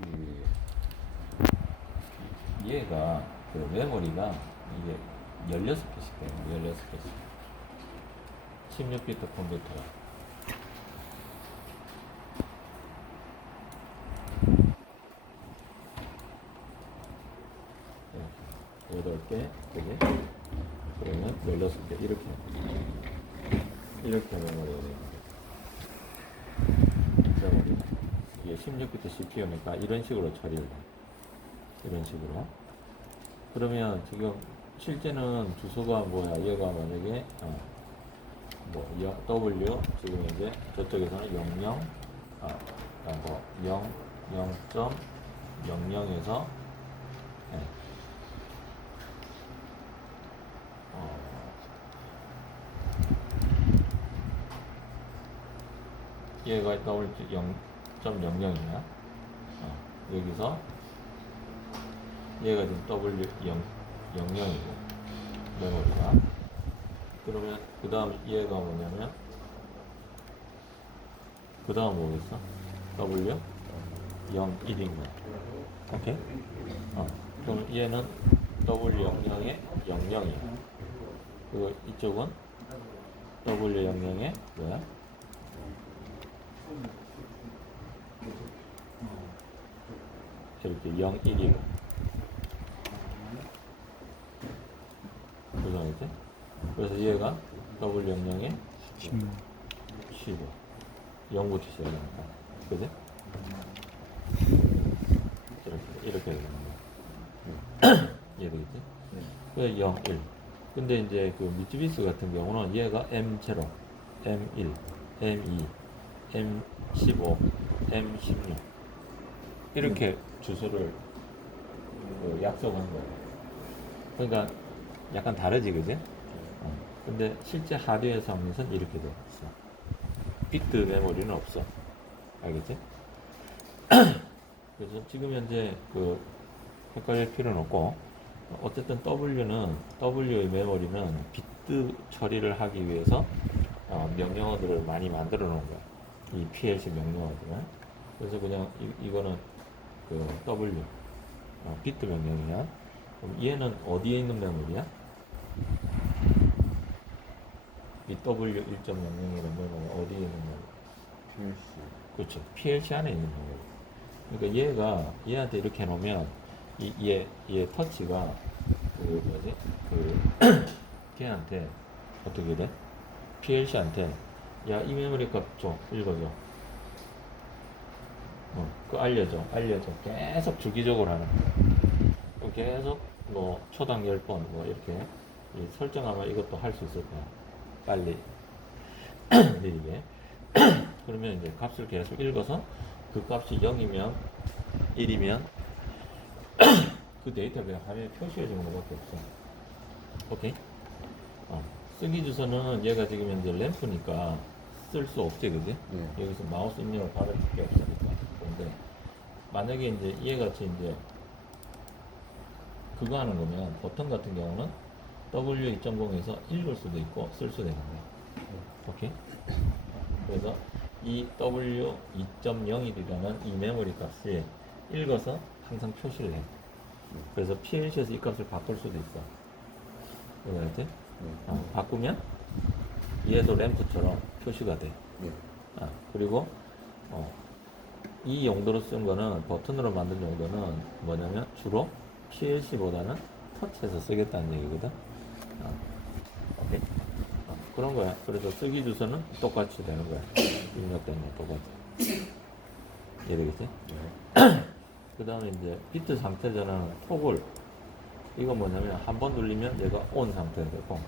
그 얘가 그 메모리가 이게 16개씩 돼요. 16개씩. 16비트 컴퓨터가. 여덟 개, 그게 그러면 16개 이렇게 이렇게 메모리가 돼요. 메모리 이게 16비트 CPU니까 이런 식으로 처리를 해. 이런 식으로. 그러면 지금 실제는 주소가 뭐야? 얘가 만약에 어, 뭐 여- W 지금 이제 저쪽에서는 00 아, 아, 뭐 0, 0.00에서 예. 어, 얘가 W 0.00이야. 어, 여기서 얘가 지금 W 0, 00이고 메모리가 그러면 그 다음 얘가 뭐냐면 그 다음 뭐겠어? W 0, 1인 거야 오케이? 어, 그럼 얘는 W 00에 00이야 그리고 이쪽은 W 00에 뭐야? 이렇게 0, 1이고 그거겠지? 그래서 얘가 W00에 16. 15 0부터 시작하니까 그지? 이렇게 이렇게 되는 거야 이해되겠지? 그래서 0, 1 근데 이제 그 미쯔비스 같은 경우는 얘가 M0, M1, M2, M15, M16 이렇게 주소를 그 약속한 거예요. 그러니까 약간 다르지, 그지? 어. 근데 실제 하드웨어 상에서는 이렇게 돼 있어. 비트 메모리는 없어. 알겠지? 그래서 지금 현재 그 헷갈릴 필요는 없고 어쨌든 W는 W의 메모리는 비트 처리를 하기 위해서 어, 명령어들을 많이 만들어 놓은 거야. 이 PLC 명령어들은. 그래서 그냥 이, 이거는 그 W 어, 비트 명령이야. 그럼 얘는 어디에 있는 메모리야? 이 W 1.00이라는 메모리가 어디에 있는 메모리? PLC. 그렇죠. PLC 안에 있는 거예요. 그러니까 얘가 얘한테 이렇게 해놓으면 이, 얘, 얘 터치가 그 뭐지? 그 걔한테 어떻게 돼? PLC한테 야 이 메모리 값 좀 읽어줘. 어, 그 알려줘, 알려줘. 계속 주기적으로 하는 거야. 그럼 계속 뭐 초당 10번 뭐 이렇게 이 설정하면 이것도 할 수 있을 거야. 빨리 느리게. 그러면 이제 값을 계속 읽어서 그 값이 0이면 1이면 그 데이터를 그냥 화면에 표시해 주는 것밖에 없어. 오케이? 어. 쓰기 주소는 얘가 지금 이제 램프니까 쓸 수 없지, 그지? 네. 여기서 마우스 입력을 받을 게 없으 니까. 그런데 만약에 이제 얘같이 이제 그거 하는 거면 버튼 같은 경우는 W2.0에서 읽을 수도 있고 쓸 수도 있는 거야. 오케이? 그래서 이 W2.01이라는 이 메모리 값이 읽어서 항상 표시를 해. 그래서 PLC에서 이 값을 바꿀 수도 있어. 알겠지? 네. 어, 바꾸면 얘도 램프처럼 표시가 돼. 네. 아, 그리고 어, 이 용도로 쓴 거는 버튼으로 만든 용도는 뭐냐면 주로 PLC보다는 터치해서 쓰겠다는 얘기거든. 어, 오케이. 어, 그런 거야. 그래서 쓰기 주소는 똑같이 되는 거야. 입력되는 거 똑같이. 이해되겠지? 네. 그 다음에 이제 비트 상태 전환은 토글. 이건 뭐냐면 한 번 눌리면 얘가 온 상태가 되고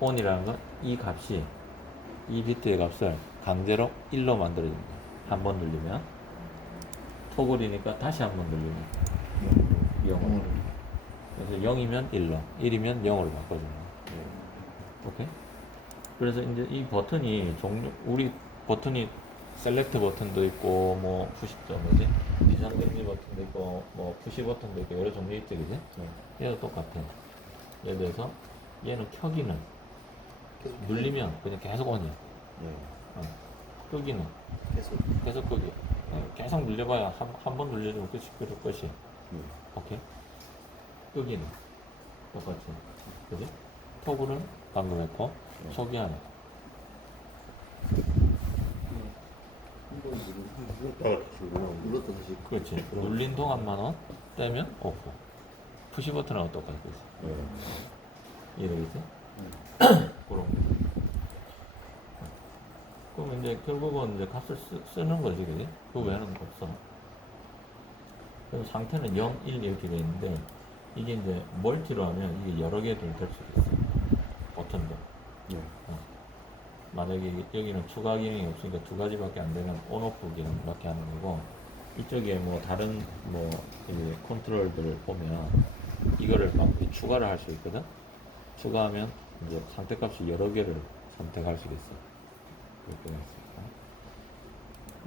온이라는 건 이 값이 이 비트의 값을 강제로 1로 만들어줍니다. 한번 눌리면 토글이니까 다시 한번 눌리면 0으로. 그래서 0이면 1로, 1이면 0으로 바꿔주는 거예요. 오케이? 그래서 이제 이 버튼이 종류, 우리 버튼이 셀렉트 버튼도 있고, 뭐, 푸시, 저 뭐지? 비상금지 버튼도 있고, 뭐, 푸시 버튼도 있고, 여러 종류 있지, 그지? 얘도 똑같아. 예를 들어서, 얘는 켜기는, 눌리면 그냥 계속 온이야. 네. 어. 끄기는, 계속. 계속 끄기. 어, 계속 눌려봐야 한한번 눌려주면 끝이 그럴 것이. 네. 오케이. 끄기는 똑같이. 그지? 토글은 방금 했고 네. 다시 눌러. 눌렀다 다시. 그렇지. 눌린 동안만은 떼면 오프. 푸시 버튼하고 똑같이. 네. 이해되겠지? 그런 거. 이제 결국은 이제 값을 쓰, 는 거지, 그지? 그 외에는 없어. 그럼 상태는 0, 1 이렇게 돼 있는데 이게 이제 멀티로 하면 이게 여러 개들 될 수도 있어. 버튼도. 네. 만약에 여기는 추가 기능이 없으니까 두 가지밖에 안 되면 온오프 기능밖에 하는 거고 이쪽에 뭐 다른 뭐 이제 컨트롤들을 보면 이거를 막 추가를 할 수 있거든 추가하면 이제 상태값이 여러 개를 선택할 수 있어 그렇게 됐습니다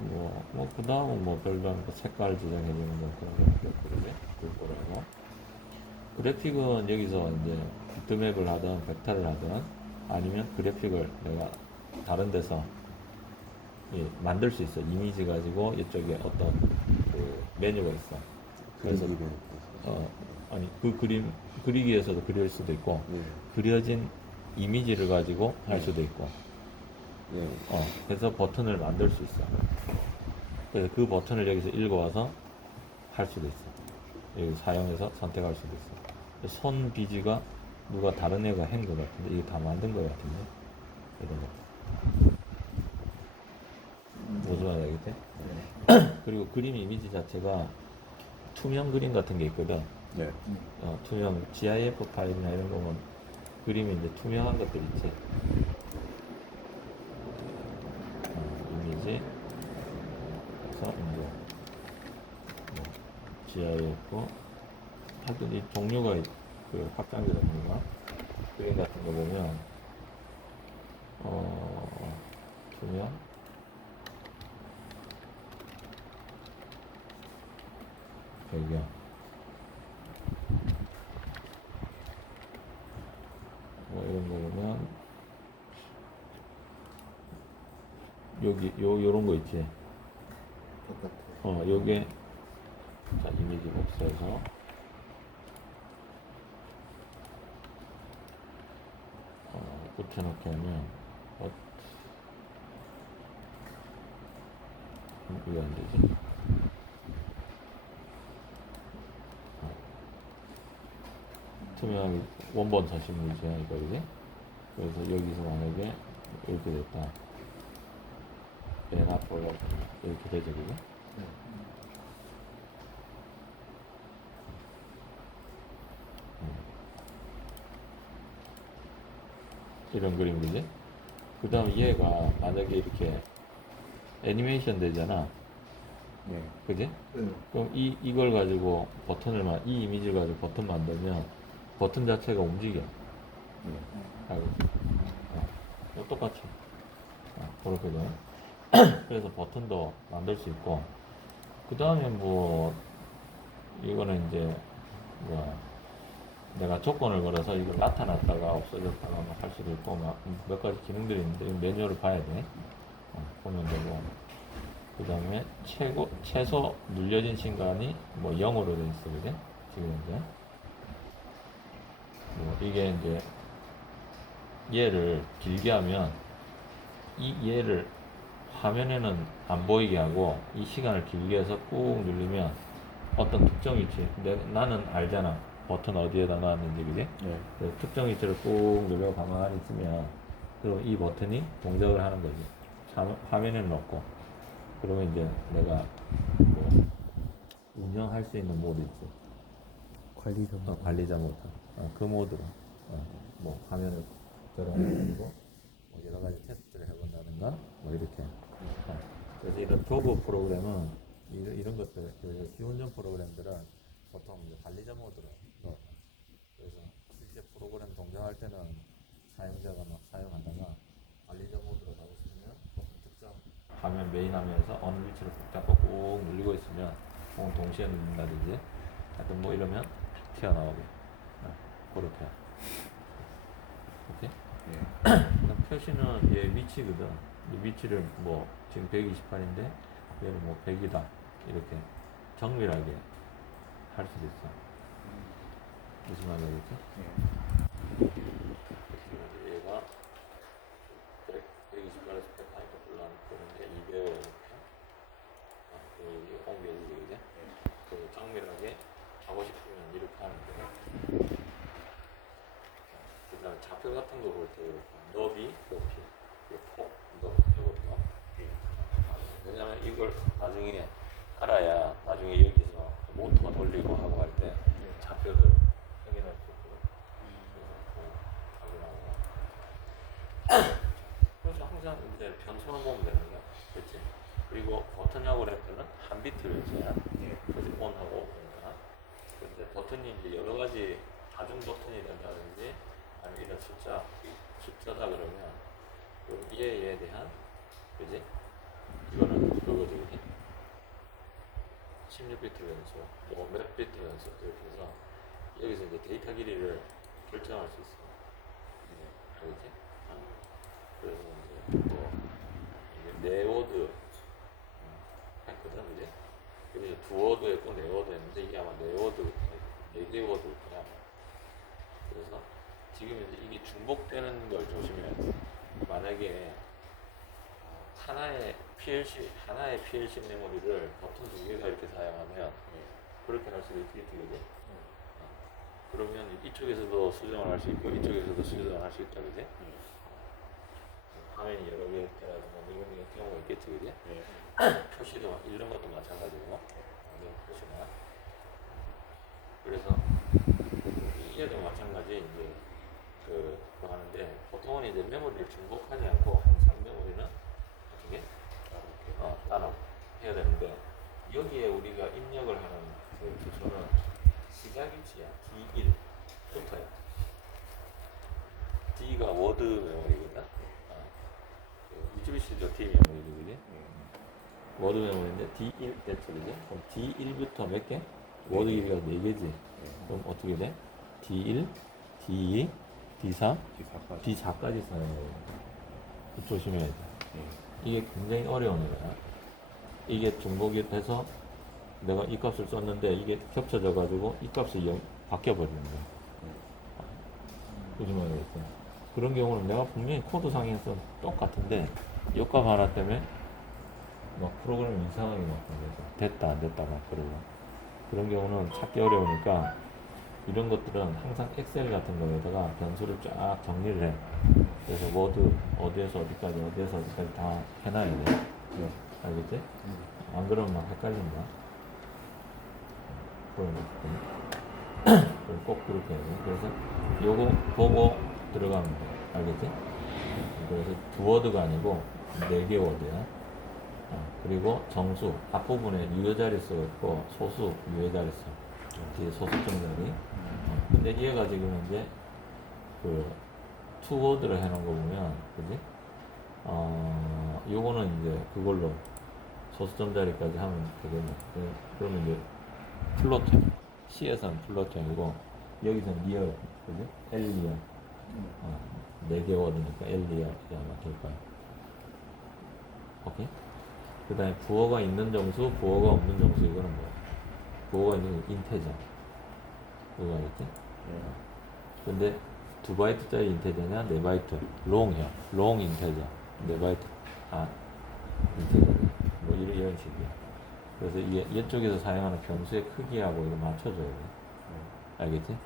뭐 뭐 그 다음은 뭐 별다른 거 색깔 지정해주는 뭐 그런 게 그러지 그거라고 그래픽은 여기서 이제 비트맵을 하든 벡터를 하든 아니면 그래픽을 내가 다른 데서 예, 만들 수 있어. 이미지 가지고 이쪽에 어떤 그 메뉴가 있어. 그래서 어 아니 그 그림 그리기 위해서도 그릴 수도 있고 네. 그려진 이미지를 가지고 할 수도 있고 네. 어 그래서 버튼을 만들 수 있어. 그래서 그 버튼을 여기서 읽어와서 할 수도 있어. 여기 사용해서 선택할 수도 있어. 손 비지가 누가 다른 애가 한 것 같은데 이게 다 만든 것 같은데 이런 거. 모조하다 알겠지? 그리고 그림 이미지 자체가 투명 그림 같은 게 있거든. 네. 어, 투명 GIF 파일이나 이런 거면 그림이 이제 투명한 것들 있지. 어, 이미지. 그래서 이제 뭐 GIF 하여튼 이 종류가 있- 그 확장된 종류가 그림 같은 거 보면 어 투명 배경 뭐 이런 거 보면 여기 요 요런 거 있지. 어 요게 자 이미지 복사해서. 어 붙여놓게 하면 어 음, 이거 안 되지? 어. 투명하게 원본 사실을 유지하니까 이게? 그래서 여기서 만약에 이렇게 됐다. 맨 앞으로 이렇게 되죠 그게? 네. 이런 그림 그지? 그 다음 얘가 만약에 이렇게 애니메이션 되잖아 네. 그지? 네. 그럼 이, 이걸 가지고 버튼을 만, 이 이미지를 가지고 버튼 만들면 버튼 자체가 움직여 네. 알겠지? 어, 똑같이 어, 그렇거든 그래서 버튼도 만들 수 있고 그 다음에 뭐 이거는 이제 뭐야 내가 조건을 걸어서 이걸 나타났다가 없어졌다가 뭐할 수도 있고 막 몇 가지 기능들이 있는데 이 매뉴얼을 봐야 돼. 어, 보면 되고. 그 다음에 최고 최소 눌려진 시간이 뭐 0으로 돼 있어 그지? 지금 이제. 뭐 이게 이제 얘를 길게 하면 이 얘를 화면에는 안 보이게 하고 이 시간을 길게 해서 꾹 누르면 어떤 특정 위치 내, 나는 알잖아 버튼 어디에다 놨는지 그지 네. 그 특정 위치를 꾹 눌러 가만히 있으면 그럼 이 버튼이 동작을 하는 거지 화- 화면에 넣고 그러면 이제 내가 뭐 운영할 수 있는 모드 있지 관리자. 어, 관리자 모드. 어, 그 모드로. 어, 뭐, 화면을 들어가지고, 뭐 여러 가지 테스트를 해본다든가, 뭐, 이렇게. 어, 그래서 이런 도구 프로그램은, 이런, 이런 것들, 그 시운전 프로그램들은 보통 관리자 모드로 프로그램 동작할 때는 사용자가 막 사용하다가 관리자 모드로 가고 싶으면 특정 화면 메인 화면에서 어느 위치를 꼭 잡고 꾹 눌리고 있으면 혹은 동시에 눌린다든지 하여튼 뭐 이러면 튀어나오게 어, 그렇게 오케이? 네. 그다음 표시는 얘 위치거든 이 위치를 뭐 지금 128인데 얘는 뭐 100이다 이렇게 정밀하게 할 수도 있어 무슨 말이겠지? 예. 얘가 100, 128에서 100하니까 불러는 그런데 200을 이렇게 아, 여기 옮겨주지 그지? 그 정밀하게 하고 싶으면 이렇게 하면 돼. 그 다음에 좌표 같은 거 볼 때 이렇게 너비, 높이, 이거 폭, 너, 이것도 왜냐면 이걸 나중에 알아야 나중에 여기서 모터 돌리고 하고 할 때 좌표를 확인할 수 있고. 확인하고 그래서 항상 이제 변수만 보면 되는 거야. 그렇지 그리고 버튼하고 램프는 한 비트 변수야 예. 그래서 온하고 오프니까 근데 버튼이 이제 여러 가지 다중 버튼이 된다든지 아니면 이런 숫자 숫자다 그러면 그 얘에 대한 그지 이거는 그지 16비트 변수 뭐몇 비트 변수 이렇게 해서 여기서 이제 데이터 길이를 결정할 수 있어 알겠지? 어. 그래서 이제 뭐 이게 네워드 음, 했거든 그지? 그래서 두 워드 했고 네 워드 했는데 이게 아마 네 워드 네개 워드 거야 그래서 지금 이제 이게 중복되는 걸 조심해야 돼 만약에 어, 하나의 PLC 하나의 PLC 메모리를 버튼 두 개가 이렇게 사용하면 그렇게 할 수도 있겠지 그지? 어. 그러면 이쪽에서도 수정을 할 수 있고 이쪽에서도 수정을 할 수 있다 그지? 화면이 여러 개 돼가지고 뭐 이런 경우가 있겠지 그지? 예. 표시도 이런 것도 마찬가지고 이런 표시나 그래서 이게도 마찬가지 이제 그 하는데 보통은 이제 메모리를 중복하지 않고 항상 메모리는 어떻게 어, 따로 해야 되는데 여기에 우리가 입력을 하는 그 주소는 시작 위치야 D1부터야 D가 워드 메모리거든 어. 그 미쯔비시도 D 메모리거든 워드 메모리인데 D1 됐죠 그지? 그럼 D1부터 몇 개? 워드 길이가 4개지 그럼 어떻게 돼? D1, D2, D3, 기사까지. D4까지 써야 돼요 조심해야 돼 예. 이게 굉장히 어려운 일이야. 이게 중복이 돼서 내가 이 값을 썼는데 이게 겹쳐져 가지고 이 값이 영- 바뀌어 버리는 거야. 조심해야겠어. 그런 경우는 내가 분명히 코드상에서 똑같은데 이 값 하나 때문에 막 프로그램이 이상하게 막 그래서 됐다 안 됐다 막 그러고 그런 경우는 찾기 어려우니까 이런 것들은 항상 엑셀 같은 거에다가 변수를 쫙 정리를 해. 그래서 워드 어디에서 어디까지 어디에서 어디까지 다 해놔야 돼. 예. 알겠지? 안 그러면 막 헷갈린다. 그럼 꼭 그렇게 해야 돼. 그래서 요거 보고 들어가면 돼. 알겠지? 그래서 두 워드가 아니고 네 개 워드야. 어, 그리고 정수 앞부분에 유효 자릿수 있고 소수 유효 자릿수 뒤에 소수점 자리. 어, 근데 얘가 지금 이제 그 투워드를 해놓은 거 보면 그지? 어 요거는 이제 그걸로 소수점 자리까지 하면 되겠네. 그- 그러면 이제 플로팅 C에서는 플로팅이고 여기서는 리얼 그지? L 리얼 어, 4개 워드니까 L 리얼이 아마 될 거야. 오케이? 그 다음에 부호가 있는 정수, 부호가 없는 정수 이거는 뭐야? 부호가 있는 건 인테저 그거 알겠지? 예. 근데 두 바이트짜리 인테저냐 네 바이트 롱이야 롱 인테저 네 바이트 아 뭐 이런 이런 식이야 그래서 이게 이쪽에서 사용하는 변수의 크기하고 이거 맞춰줘야 돼 알겠지?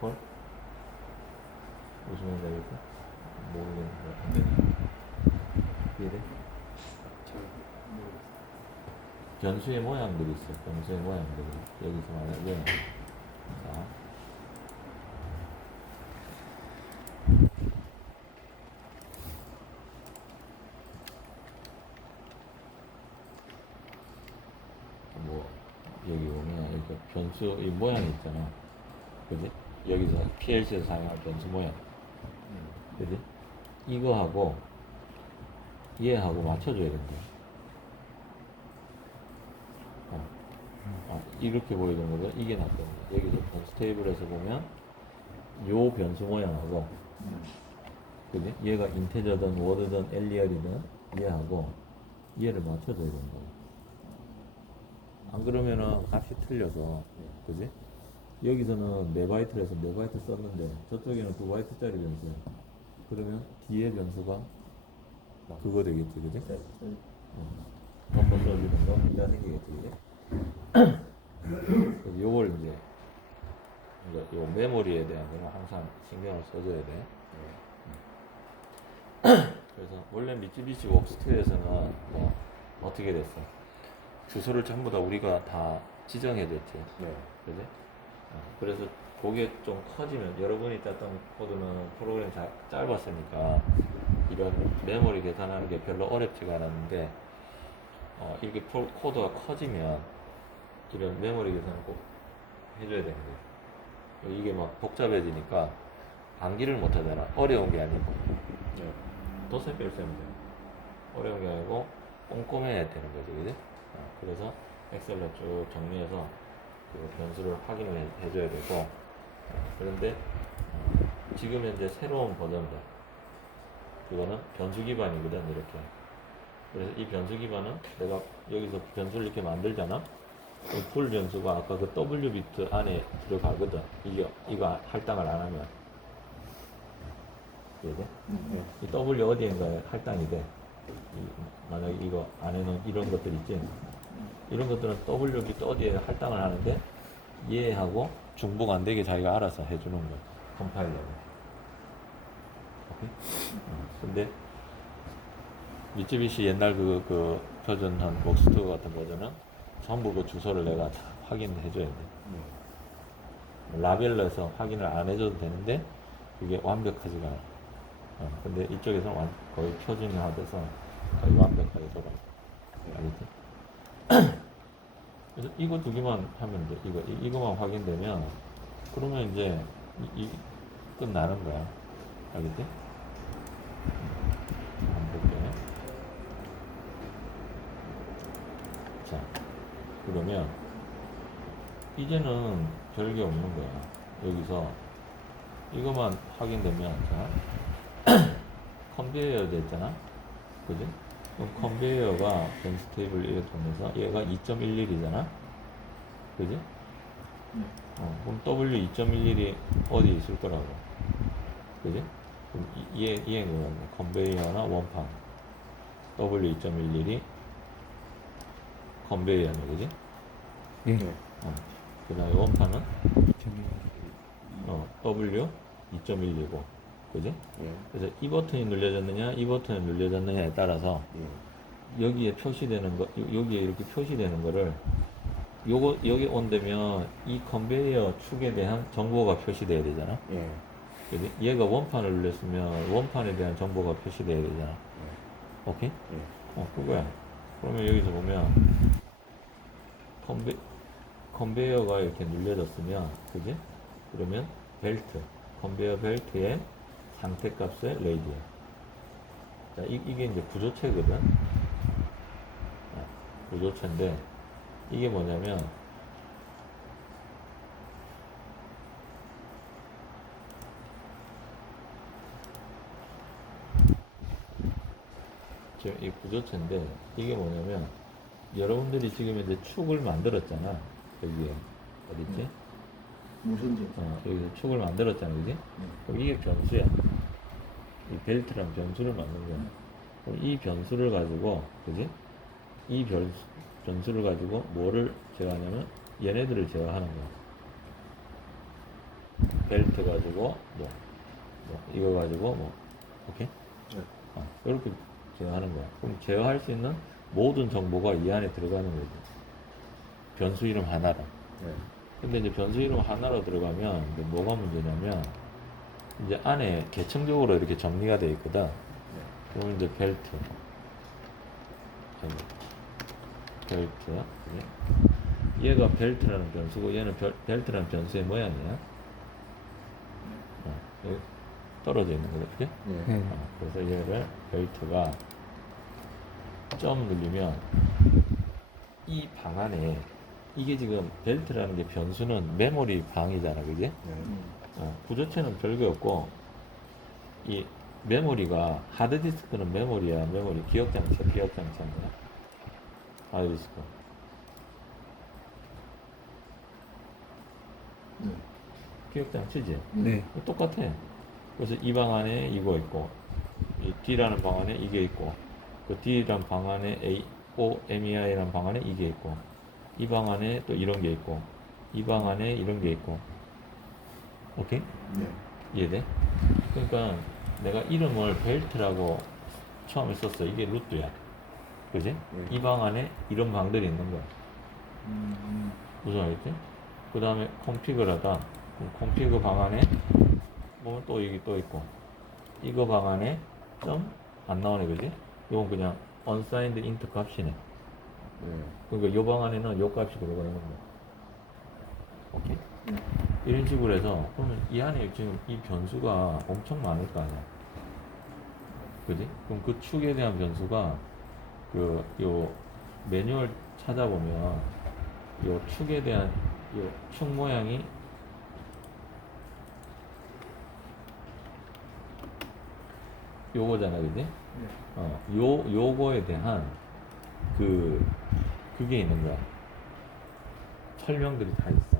뭘? 무슨 말인지 알겠지? 모르겠는데 이해돼? 변수의 모양들이 있어 변수의 모양들이 여기서 말하면 자 뭐 여기 보면 이렇게 변수 이 모양이 있잖아. 그지? 여기서 PLC에서 사용할 변수 모양. 그지? 이거하고 얘하고 맞춰줘야 된다. 어. 아, 이렇게 보이는 거죠? 이게 낫거든요 여기서 변수 테이블에서 보면 요 변수 모양하고 그지? 얘가 인테저든 워드든 엘리얼이든 얘하고 얘를 맞춰줘야 된다. 안 그러면은 값이 틀려서, 그지? 여기서는 네 바이트를 해서 네 바이트 썼는데 저쪽에는 두 바이트짜리 변수야. 그러면 뒤에 변수가 그거 되겠지, 그지? 네. 한번 써주는 거 이가 생기겠지, 그지? 요걸 이제 이제 요 메모리에 대한 거는 항상 신경을 써줘야 돼. 그래서 원래 미쯔비시 웍스투에서는 뭐 어떻게 됐어? 주소를 전부 다 우리가 다 지정해줬지. 네. 그지? 어, 그래서 그게 좀 커지면 여러분이 짰던 코드는 프로그램이 자- 짧았으니까 이런 메모리 계산하는 게 별로 어렵지가 않았는데 어, 이렇게 프로- 코드가 커지면 이런 메모리 계산을 꼭 해줘야 되는 거죠. 이게 막 복잡해지니까 암기를 못 하잖아. 어려운 게 아니고 네. 덧셈 뺄셈이 돼요. 어려운 게 아니고 꼼꼼해야 되는 거죠, 그지? 어, 그래서 엑셀로 쭉 정리해서 그 변수를 확인을 해- 해줘야 되고 어, 그런데 어, 지금 현재 새로운 버전들 그거는 변수 기반이거든 이렇게 그래서 이 변수 기반은 내가 여기서 변수를 이렇게 만들잖아 이풀 변수가 아까 그 W 비트 안에 들어가거든 이게 이거 할당을 안 하면 그지? 네. 이 W 어디인가에 할당이 돼. 이, 만약 이거 안에 는 이런 것들 있지. 이런 것들은 W 비트 어디에 할당을 하는데 얘하고 중복 안 되게 자기가 알아서 해주는 거야. 컴파일러가. 오케이? 어, 근데 미쯔비시 옛날 그, 그 버전 한 목스투 같은 버전은 전부 그 주소를 내가 다 확인해줘야 돼. 라벨러에서 확인을 안 해줘도 되는데 그게 완벽하지가 않아. 어, 근데 이쪽에서는 완- 거의 표준화돼서 거의 완벽하게 돌아. 알겠지? 그래서 이거 두 개만 하면 돼. 이거 이, 이거만 확인되면 그러면 이제 이, 이 끝나는 거야. 알겠지? 음, 한번 볼게. 자, 그러면 이제는 별게 없는 거야. 여기서 이것만 확인되면 자 컨베이어 됐잖아. 그지? 그럼 컨베이어가 변수 테이블 이렇게 통해서 얘가 2.11이잖아. 그지? 어, 그럼 W 2.11이 어디 있을 거라고. 그지? 그럼 이- 얘, 얘는 뭐야? 컨베이어나 원판. W 2.11이 컨베이어네, 그지? 네. 어. 그 다음에 원판은 어, W 2.1이고, 그지? 네. 그래서 이 버튼이 눌려졌느냐, 이 버튼이 눌려졌느냐에 따라서 네. 여기에 표시되는 거, 요- 여기에 이렇게 표시되는 거를 요거 여기 온다면 이 컨베이어 축에 대한 정보가 표시돼야 되잖아. 네. 그지? 얘가 원판을 눌렸으면 원판에 대한 정보가 표시돼야 되잖아. 오케이? 네. 어, 그거야. 그러면 여기서 보면 컨베, 컨베이어가 이렇게 눌려졌으면, 그지? 그러면 벨트, 컨베이어 벨트의 상태값의 레이디어. 자, 이, 이게 이제 구조체거든. 아, 구조체인데, 이게 뭐냐면, 지금 이 구조체인데 이게 뭐냐면 여러분들이 지금 이제 축을 만들었잖아 여기에 어딨지? 무슨지? 어, 여기서 축을 만들었잖아 그지? 네. 그럼 이게 변수야 이 벨트란 변수를 만든 거야 그럼 이 변수를 가지고 그지? 이 변수, 변수를 가지고 뭐를 제어하냐면 얘네들을 제어하는 거야 벨트 가지고 뭐, 뭐 이거 가지고 뭐 오케이? 네. 어, 이렇게 제어하는 거야. 그럼 제어할 수 있는 모든 정보가 이 안에 들어가는 거지. 변수 이름 하나로. 네. 근데 이제 변수 이름 하나로 들어가면 이제 뭐가 문제냐면 이제 안에 계층적으로 이렇게 정리가 돼 있거든. 그러면 이제 벨트. 벨트. 얘가 벨트라는 변수고 얘는 벨, 벨트라는 변수의 모양이야. 어, 떨어져 있는 거죠. 그지? 네. 어, 그래서 얘를 벨트가 점 누르면 이 방 안에 이게 지금 벨트라는 게 변수는 메모리 방이잖아, 그지? 네. 어, 구조체는 별게 없고 이 메모리가 하드디스크는 메모리야, 메모리 기억장치, 기억장치인 거야. 하이리스크. 네. 기억장 치지? 네. 똑같아. 그래서 이 방 안에 이거 있고, 이 D라는 방 안에 이게 있고, 그 D라는 방 안에 A, O, MEI라는 방 안에 이게 있고, 이 방 안에 또 이런 게 있고, 이 방 안에 이런 게 있고. 오케이? 네. 이해돼? 그러니까 내가 이름을 벨트라고 처음에 썼어. 이게 루트야. 그지? 네. 이방 안에 이런 방들이 있는 거야. 음, 무슨 말이지? 그 다음에. 그럼 컴피그 방 안에 보면 또 여기 또 있고 이거 방 안에 점 안 나오네 그지? 이건 그냥 unsigned int 값이네. 네. 그러니까 요 방 안에는 요 값이 들어가는 거야. 오케이? 네. 이런 식으로 해서 그러면 이 안에 지금 이 변수가 엄청 많을 거 아니야. 그지? 그럼 그 축에 대한 변수가 그 요 매뉴얼 찾아보면 요 축에 대한 요 축 모양이 요거잖아, 그지? 네. 어, 요, 요거에 대한 그, 그게 있는 거야. 설명들이 다 있어.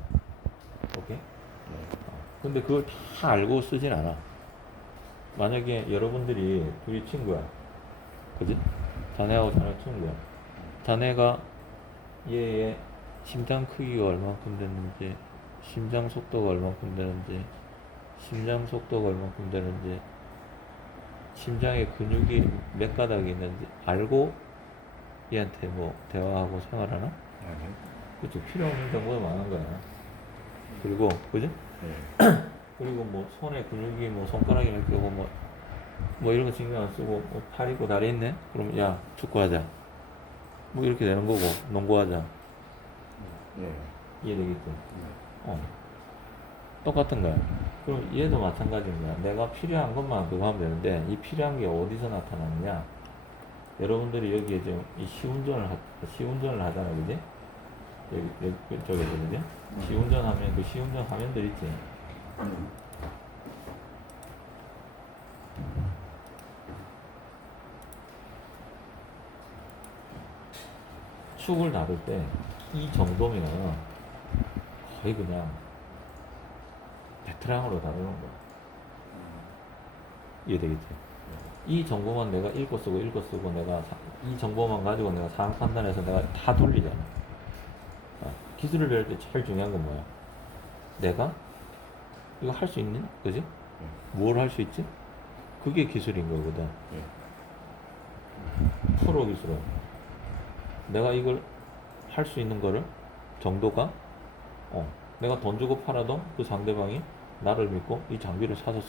오케이? 어, 근데 그걸 다 알고 쓰진 않아. 만약에 여러분들이 둘이 친구야. 그지? 자네하고 자네 친구야. 자네가 얘의 심장 크기가 얼만큼 되는지, 심장 속도가 얼만큼 되는지, 심장 속도가 얼만큼 되는지, 심장에 근육이 몇 가닥이 있는지 알고 얘한테 뭐 대화하고 생활하나? 아니. 그치 필요 없는 정보가 많은 거야. 그리고 그지? 네. 그리고 뭐 손에 근육이 뭐 손가락이 몇 개고 뭐, 뭐 이런 거 신경 안 쓰고 뭐 팔 있고 다리 있네? 그럼 야 축구하자. 뭐 이렇게 되는 거고 농구하자. 네. 이해되겠지? 네. 어. 똑같은 거야. 그럼 얘도 마찬가지인 거야. 내가 필요한 것만 그거 하면 되는데 이 필요한 게 어디서 나타나느냐? 여러분들이 여기에 지금 이 시운전을 하, 시운전을 하잖아, 그지? 여기, 여기 이쪽에서 그지? 시운전 하면 그 시운전 화면들 있지? 네. 축을 다룰 때이 정도면 거의 그냥 베테랑으로 다루는 거야. 이해되겠지? 이 정보만 내가 읽고 쓰고 읽고 쓰고 내가 사- 이 정보만 가지고 내가 상황 판단해서 내가 다 돌리잖아. 어, 기술을 배울 때 제일 중요한 건 뭐야? 내가 이거 할 수 있니? 그지? 뭘 할 수 있지? 그게 기술인 거거든. 네. 프로 기술은 내가 이걸 할 수 있는 거를 정도가 어 내가 돈 주고 팔아도 그 상대방이 나를 믿고 이 장비를 사서 쓸